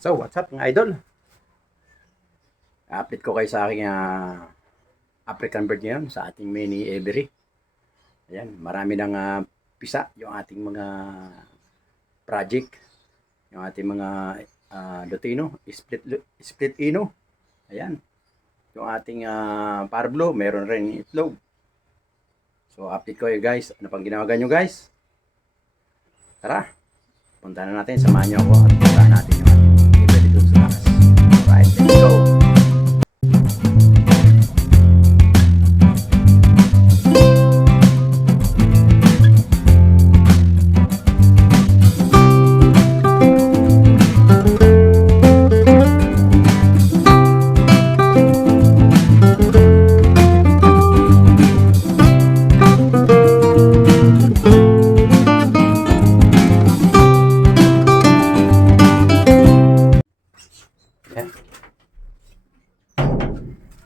So, what's up mga idol? Update ko kayo sa aking African bird ngayon sa ating mini aviary. Ayan, marami ng pisa yung ating mga project, yung ating mga Lutino, split ino. Ayan, yung ating parblo, meron rin itlog. So, update ko kayo guys. Ano pang ginawa nyo guys? Tara, punta na natin. Samahan nyo ako at puntahan natin yung ating aviary dun sa taas. Alright, let's go!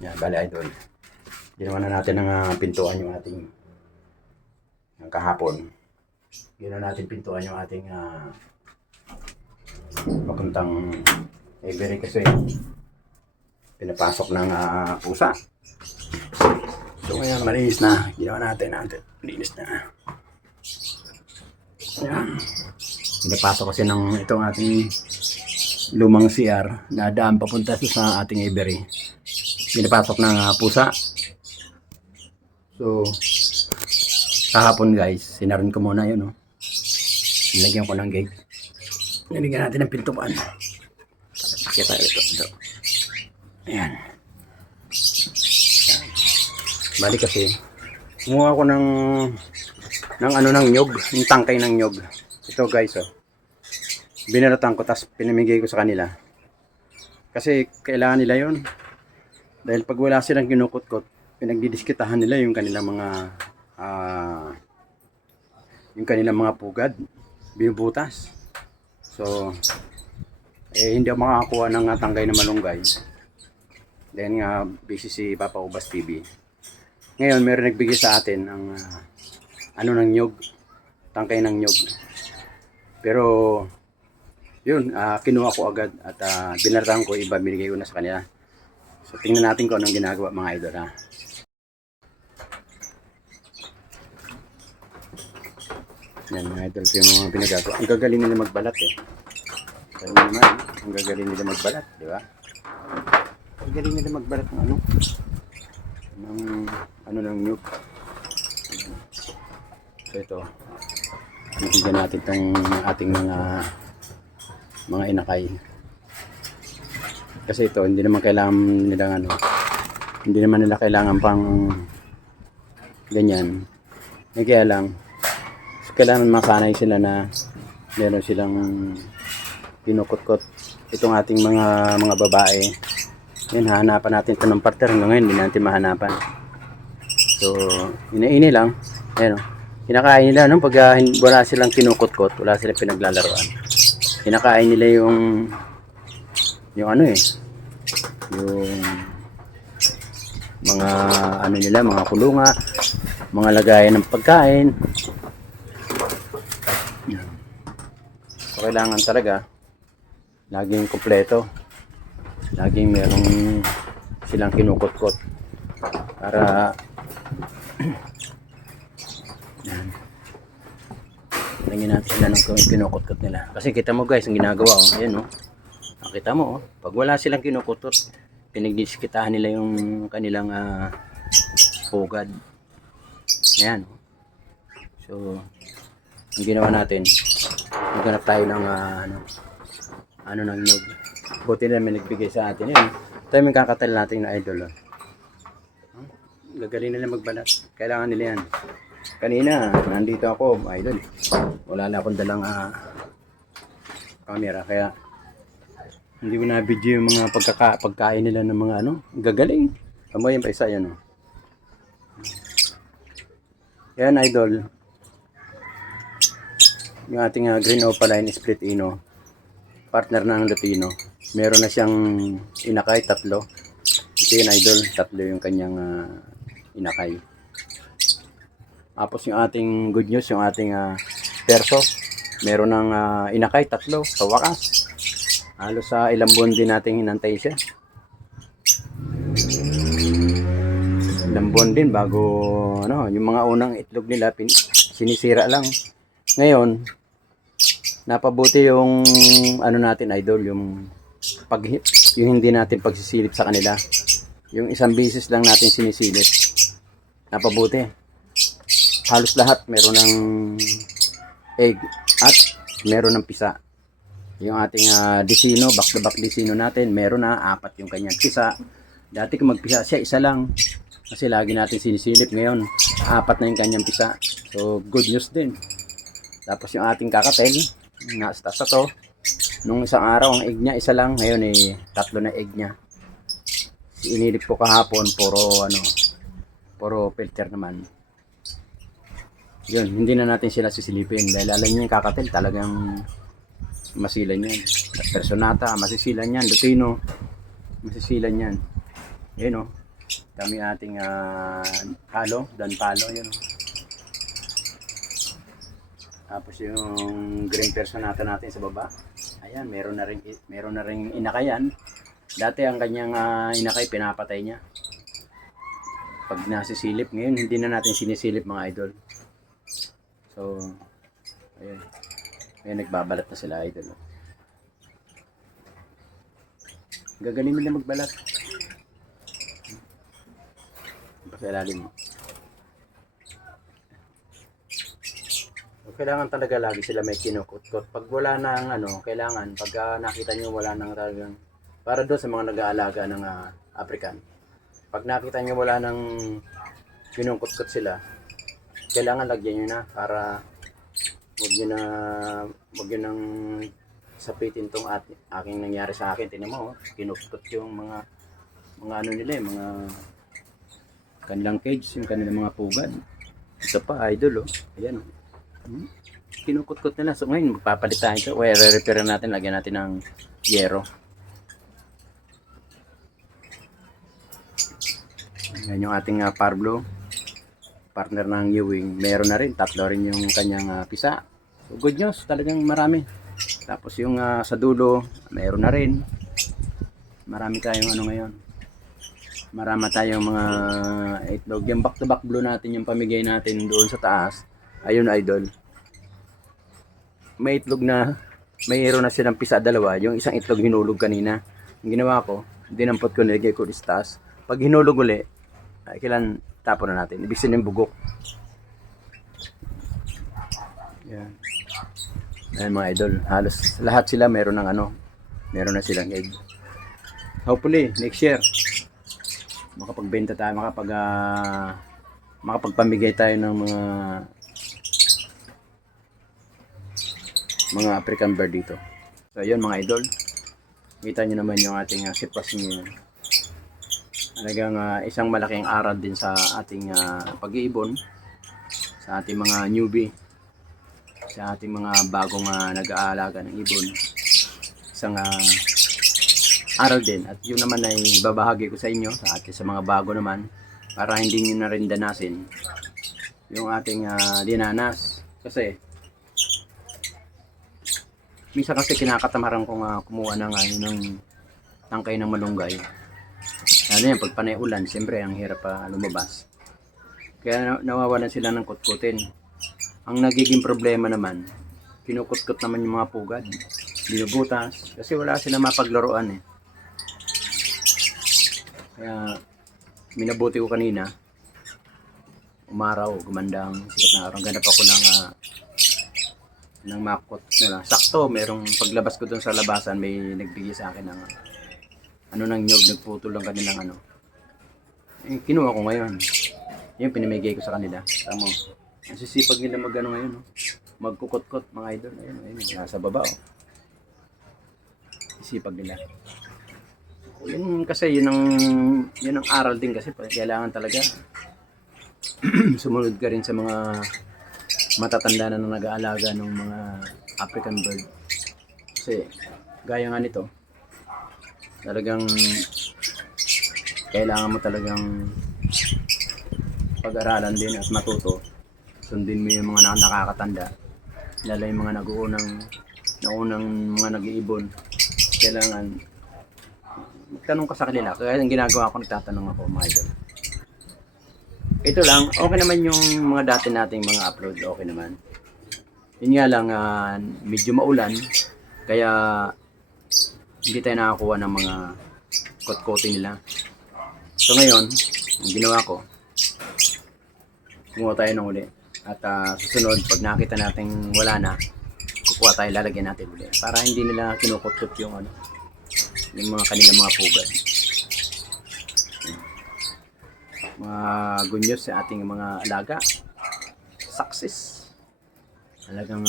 Yan, bali idol. Ginawa na natin ng pintuan yung ating kahapon. Ginawa natin pintuan yung ating papuntang aviary kasi pinapasok ng pusa. So ngayon malinis na. Ginawa natin. Malinis na. Yan. Pinapasok kasi ng itong ating lumang CR na daan papunta sa ating aviary. Pinapasok ng pusa. So, kahapon guys, sinarin ko muna yun. Nilagyan ko ng gate. Nilagyan natin ng pintuan. Pakita ito. Ayan. Bali kasi, kumuha ko ng nyog, yung tangkay ng nyog. Ito guys, binaratan ko, tapos pinamigay ko sa kanila. Kasi kailangan nila yun. Dahil pag wala silang kinukutkot, pinagdidiskitahan nila yung kanilang mga pugad, binubutas. So, hindi ako makakakuha ng tangkay na malunggay. Then nga, busy si Papa Ubas TV. Ngayon, meron nagbigay sa atin ng ng nyog, tangkay ng nyog. Pero, yun, kinuha ko agad at binarang ko, iba binigay ko na sa kanila. So, tingnan natin kung anong ginagawa mga idol Yan mga idol, ito yung mga pinagagawa. Ang gagaling nila magbalat Kaya naman, ang gagaling nila magbalat, di ba? Ang galing nila magbalat ng ng nyug. So ito, nakikita natin itong ating mga inakay. Kasi ito, hindi naman kailangan nilang hindi naman nila kailangan pang ganyan. Kaya lang, kailangan masanay sila na meron silang kinukutkot. Itong ating mga babae. Yan, hahanapan natin ito ng partner. Hanggang ngayon, hindi natin mahanapan. So, inaini lang. Ayan, kinakain nila, pag wala silang kinukutkot, wala silang pinaglalaroan. Kinakain nila yung yung mga nila, mga kulunga, mga lagayan ng pagkain. So, kailangan talaga laging kompleto, laging merong silang kinukutkot para tingnan natin sila ng kinukutkot nila. Kasi kita mo guys, ang ginagawa ayan nakita mo pag wala silang kinukutot, pinagdiskitahan nila yung kanilang pugad. Ayan. So, ang ginawa natin, maghanap tayo ng ng nyog. Buti na may nagbigay sa atin yun. Ito yung kakatal natin na idol. Gagaling nila magbalat. Kailangan nila yan. Kanina, nandito ako, idol. Wala na akong dalang camera. Kaya, hindi ko na-video yung mga pagkain nila ng mga gagaling. Kamoy yung pa isa yan. Yan idol. Yung ating green opaline split ino. Partner ng Lutino. Meron na siyang inakay, 3. Ito yun idol, 3 yung kanyang inakay. Tapos yung ating good news, yung ating perso, meron ng inakay, 3 sa wakas. Halos sa ilang buwan din natin hinantay siya. Ilang buwan din bago ano, yung mga unang itlog nila sinisira lang. Ngayon, napabuti yung ano natin idol, yung yung hindi natin pagsisilip sa kanila. Yung isang bisis lang natin sinisilip. Napabuti. Halos lahat meron ng egg at meron ng pisa. Yung ating disino, back to back disino natin, meron na 4 yung kanyang pisa. Dati kung magpisa siya, isa lang. Kasi lagi natin sinisilip. Ngayon, 4 na yung kanyang pisa. So, good news din. Tapos yung ating kakatel, nasa to. Nung isang araw, ang egg niya, isa lang. Ngayon, 3 na egg niya. Inilip ko kahapon, puro filter naman. Yun, hindi na natin sila sisilipin. Dahil alam niyo yung kakatel, talagang masilan yan. Personata, masisilan yan. Lutino, masisilan yan. Yun o. Kami ating dan palo. Yun o. Tapos yung green personata natin sa baba. Ayan, meron na ring inakayan. Dati ang kanyang inakay, pinapatay niya. Pag nasisilip, ngayon hindi na natin sinisilip mga idol. So, ayun. Ngayon nagbabalat na sila idol. Gagaling nila magbalat. Pakialalim mo. Kailangan talaga lagi sila may kinukut-kot. Pag wala nang kailangan, pag nakita nyo wala nang talagang, para doon sa mga nag-aalaga ng African. Pag nakita nyo wala nang kinukut-kot sila, kailangan lagyan nyo na para huwag nyo nang sapitin tong aking nangyari sa akin. Tingnan mo, kinukut yung mga ano nila, mga kanilang cage, yung kanilang mga pugad. Ito pa, idol, ayan, kinukut-kot nila. So ngayon, magpapalit tayo ito. Re-repair natin, lagyan natin ng yero. Yan yung ating Parblo, partner ng Ewing. Meron na rin, 3 rin yung kanyang pisa. So good news, talagang marami. Tapos yung sa dulo, meron na rin. Marami tayong ngayon. Marami tayong mga itlog. Yung back to back blue natin, yung pamigay natin doon sa taas. Ayun idol. May itlog na, mayroon na silang pisa 2. Yung isang itlog hinulog kanina. Yung ginawa ko, dinampot ko, nilagay ko sa taas. Pag hinulog uli, kailan tapon na natin. Ibig sabihin yung bugok. Yan. Ayan mga idol. Halos lahat sila meron ng meron na silang egg. Hopefully, next year, makapagbenta tayo, makapagpamigay tayo ng mga African bird dito. So yun mga idol, kita nyo naman yung ating sitwasyon ngayon. Talagang isang malaking aral din sa ating pag-iibon, sa ating mga newbie, sa ating mga bagong nag-aalaga ng ibon. Isang aral din, at yun naman ay babahagi ko sa inyo, sa mga bago naman, para hindi nyo na rin danasin yung ating dinanas. Kasi minsan kasi kinakatamaran kong kumuha ng tangkay ng malunggay. Ano yan, pag panay ulan, siyempre ang hirap lumabas. Kaya nawawalan sila ng kutkutin. Ang nagiging problema naman, kinukutkot naman yung mga pugad, binubutas, kasi wala silang mapaglaruan Kaya minabuti ko kanina, umaraw, gumandang sikat na araw, ganap ako ng makot nila. Sakto, merong paglabas ko dun sa labasan, may nagbigay sa akin ng ng nyog, nagputol ng kanilang kinuha ko ngayon. Yung pinamigay ko sa kanila. Tama. Ang sisipag nila ngayon, magkukot-kot mga idol. Ayun, nasa baba Sisipag nila. Yun kasi yun ang aral din kasi kailangan talaga sumunod ka rin sa mga matatanda na nag-aalaga ng mga African bird. Kasi gaya nga nito, talagang kailangan mo talagang pag-aralan din at matuto. Sundin mo yung mga nakakatanda, lalo yung mga naunang mga nag-iibon. kailangan tanong ka sa kanila. Kaya ang ginagawa ko, nagtatanong ako mga idol. Ito lang, okay naman yung mga dati nating mga upload, okay naman. Yun nga lang, medyo maulan, kaya hindi tayo nakakuha ng mga kot-kote nila. So ngayon, ang ginawa ko, kumuha tayo ng uli. At susunod, pag nakita natin wala na, kukuha tayo, lalagyan natin uli. Para hindi nila kinukot-kot yung mga kanilang mga pugad. Mga good news sa ating mga alaga. Success. Talagang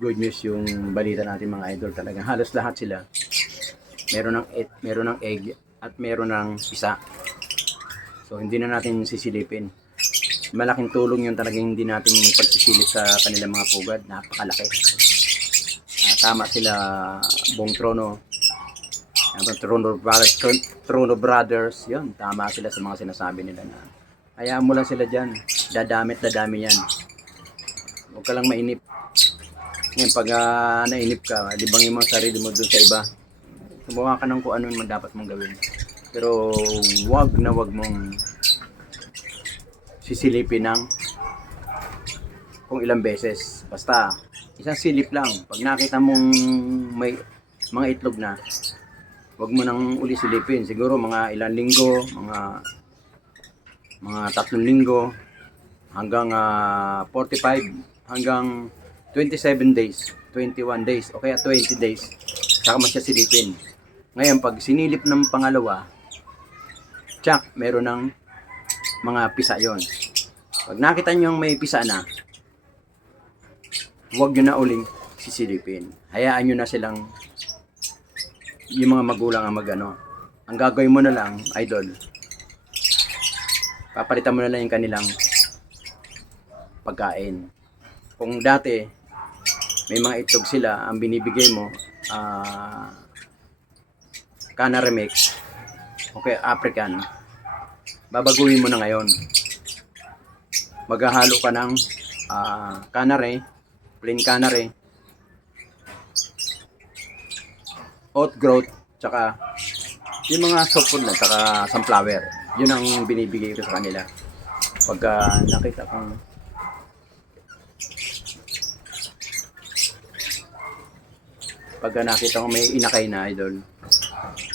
good news yung balita natin mga idol. Talagang halos lahat sila. Meron ng egg at meron ng isa. So hindi na natin sisilipin. Malaking tulong yung talagang hindi natin pagsisilip sa kanilang mga pugad. Napakalaki. Tama sila, Buong Trono. Trono Brothers, yun, tama sila sa mga sinasabi nila na hayaan mo lang sila dyan, dadami yan. Huwag ka lang mainip. Ngayon, pag nainip ka, libangin mo ang sarili mo dun sa iba. Subukan ka ng kung ano yung dapat mong gawin. Pero wag mong sisilipin ng kung ilang beses. Basta, isang silip lang. Pag nakita mong may mga itlog na, wag mo nang uli silipin. Siguro mga ilang linggo, mga 3 linggo, hanggang 45, hanggang 27 days, 21 days, o kaya 20 days, saka mo siya silipin. Ngayon, pag sinilip ng pangalawa, tsak, meron ng mga pisa yon. Pag nakita nyo may pisa na, huwag nyo na uling sisilipin. Hayaan nyo na silang yung mga magulang ang magano. Ang gagawin mo na lang, idol, papalitan mo na lang yung kanilang pagkain. Kung dati may mga itlog sila, ang binibigay mo Canary mix, okay, African, babaguhin mo na ngayon. Maghahalo ka ng Canary, plain Canary, oat growth, tsaka yung mga soft food na, tsaka sunflower. Yun ang binibigay ko sa kanila. Pagka nakita kong may inakay na, idol,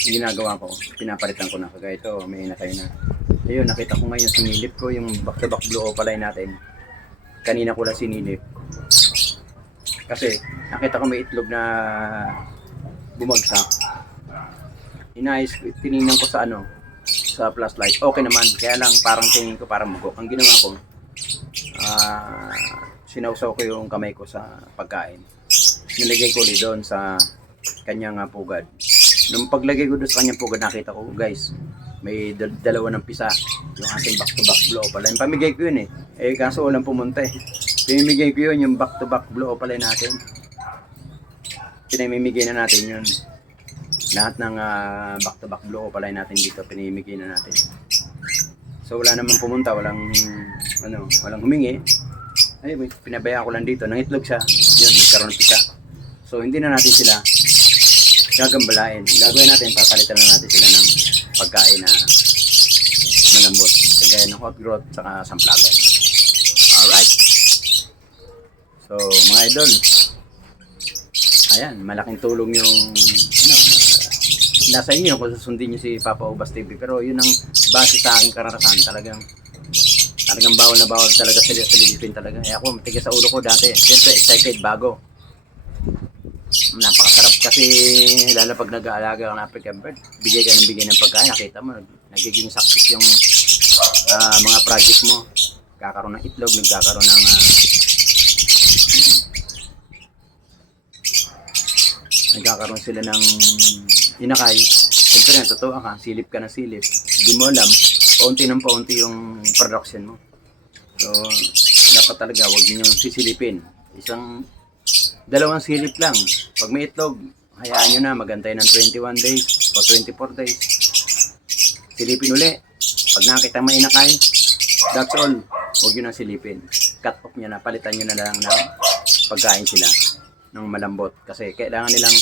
yung ginagawa ko, pinapalitan ko na. Kagaya ito, may inakay na. Ayun, nakita ko ngayon, sinilip ko yung back-to-back blue opaline natin. Kanina ko lang sinilip. Kasi, nakita ko may itlog na bumagsak. Inayos, tinignan ko sa sa flashlight. Okay naman. Kaya lang parang tingin ko parang mugok. Ang ginawa ko, sinawsaw ko yung kamay ko sa pagkain. Nilagay ko ulit doon sa kanyang pugad. Nung paglagay ko doon sa kanyang pugad, nakita ko, guys, may dalawa ng pisa. Yung ating back-to-back blue opaline. Pamigay ko yun kaso walang pumunta Pinimigay ko yun, yung back-to-back blue opaline natin. Pinamimigay na natin yun. Lahat ng back-to-back blue opaline natin dito, pinimigay na natin. So wala naman pumunta, walang humingi. Ay, pinabayaan ko lang dito, nangitlog siya. Yun, nagkaroon ng pisa. So hindi na natin sila gagambalain. Gagawin natin, papalitan na natin sila ng pagkain na malambot. Kagaya ng hot growth saka sunflower. Alright. So mga idol, ayan, malaking tulong yung nasa inyo kung susundin nyo si Papa Ubas TV. Pero yun ang base sa aking karanasan. Talagang bawal na bawal talaga sa Pilipin talaga. Ako, matigas sa ulo ko dati. Siyempre, excited, bago. Napakasarap kasi lalo pag nag-aalaga ka ng African bird. Bigay ka ng pagkain. Nakita mo, nagiging success yung mga project mo. Kakaroon ng itlog, nagkakaroon ng nagkakaroon sila ng inakay. Siyempre, totoo ka, silip ka ng silip. Hindi mo alam, paunti ng paunti yung production mo. So, dapat talaga, huwag ninyong sisilipin. Dalawang silip lang. Pag may itlog, hayaan nyo na, magantay ng 21 days o 24 days. Silipin uli. Pag nakita may inakay, that's all. Huwag nyo na silipin. Cut off nyo na, palitan nyo na lang ng pagkain sila. ng malambot. Kasi kailangan nilang,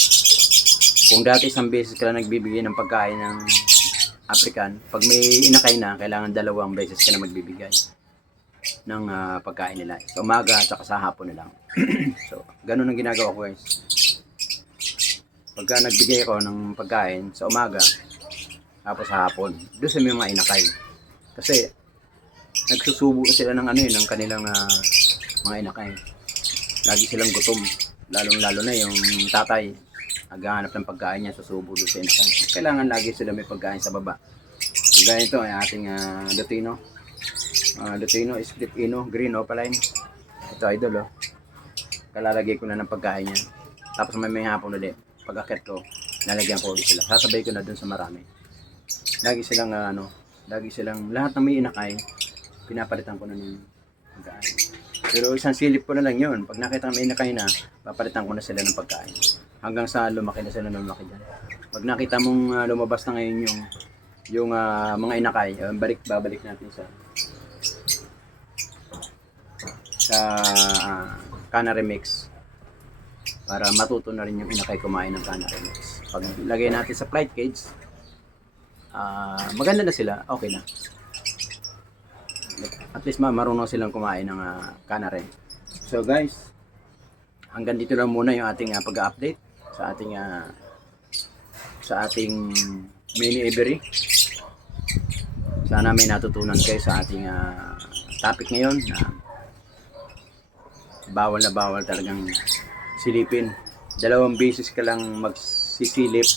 kung dati isang beses ka lang nagbibigay ng pagkain ng African, pag may inakay na, kailangan 2 beses ka na magbibigay ng pagkain nila. Sa umaga at saka sa hapon na lang. So, ganun ang ginagawa ko guys. Pagka nagbigay ako ng pagkain sa umaga, tapos sa hapon, doon sa may mga inakay. Kasi, nagsusubo sila ng ng kanilang mga inakay. Lagi silang gutom. Lalong-lalo na yung tatay. Naghahanap ng pagkain niya, susubo doon sa inakay. Kailangan lagi sila may pagkain sa baba. Gaya ito ay ating Lutino. Lutino, split ino, green opaline. Ito idol Kalalagay ko na ng pagkain niya. Tapos may hapon ulit. Pag akit ko, nalagyan ko ulit sila. Sasabay ko na dun sa marami. Lagi silang lagi silang lahat ng may inakay, pinapalitan ko na ng pagkain. Pero isang silip ko na lang yun. Pag nakita may inakay na, papalitan ko na sila ng pagkain. Hanggang sa lumaki na sila ng lumaki dyan. Pag nakita mong lumabas na ngayon yung mga inakay, babalik natin sa canary mix para matuto na rin yung inakay kumain ng canary mix. Pag lagay natin sa flight cage, maganda na sila, okay na. At least marunong silang kumain ng canary. So guys, hanggang dito lang muna yung ating pag-update sa ating mini aviary. Sana may natutunan kayo sa ating topic ngayon na bawal talagang silipin. 2 beses ka lang magsisilip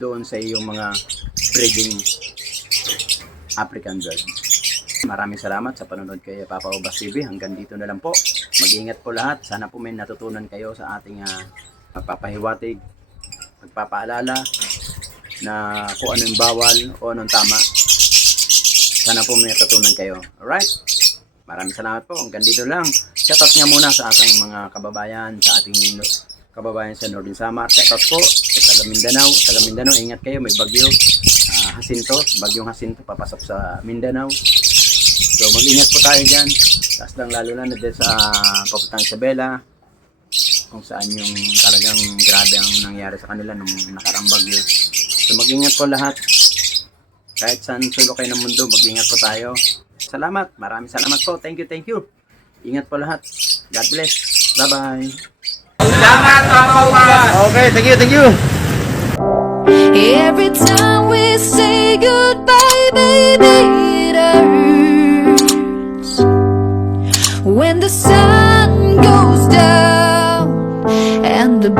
doon sa iyong mga breeding African bird. Maraming salamat sa panonood kay Papa Obas TV. Hanggang dito na lang po. Mag-ingat po lahat. Sana po may natutunan kayo sa ating pagpapahiwatig, pagpapaalala na kung anong bawal o anong tama. Sana po may natutunan kayo. Alright? Maraming salamat po. Hanggang dito lang. Shoutout nga muna sa ating mga kababayan, sa ating kababayan sa Northern Samar. Shoutout po sa taga Mindanao. Taga Mindanao, ingat kayo. May bagyo. Bagyong Jacinto papasok sa Mindanao. So mag-ingat po tayo dyan. Tapos lang lalo na dyan sa papuntang Isabela, kung saan yung talagang grabe ang nangyari sa kanila nung nakarang bagyo. So mag-ingat po lahat. Kahit saan sulok kayo ng mundo, mag-ingat po tayo. Salamat. Maraming salamat po. Thank you. Ingat po lahat. God bless. Bye-bye. Salamat, Papa Obas! Okay, thank you. Every time we say goodbye, baby, it hurts. When the sun goes down and the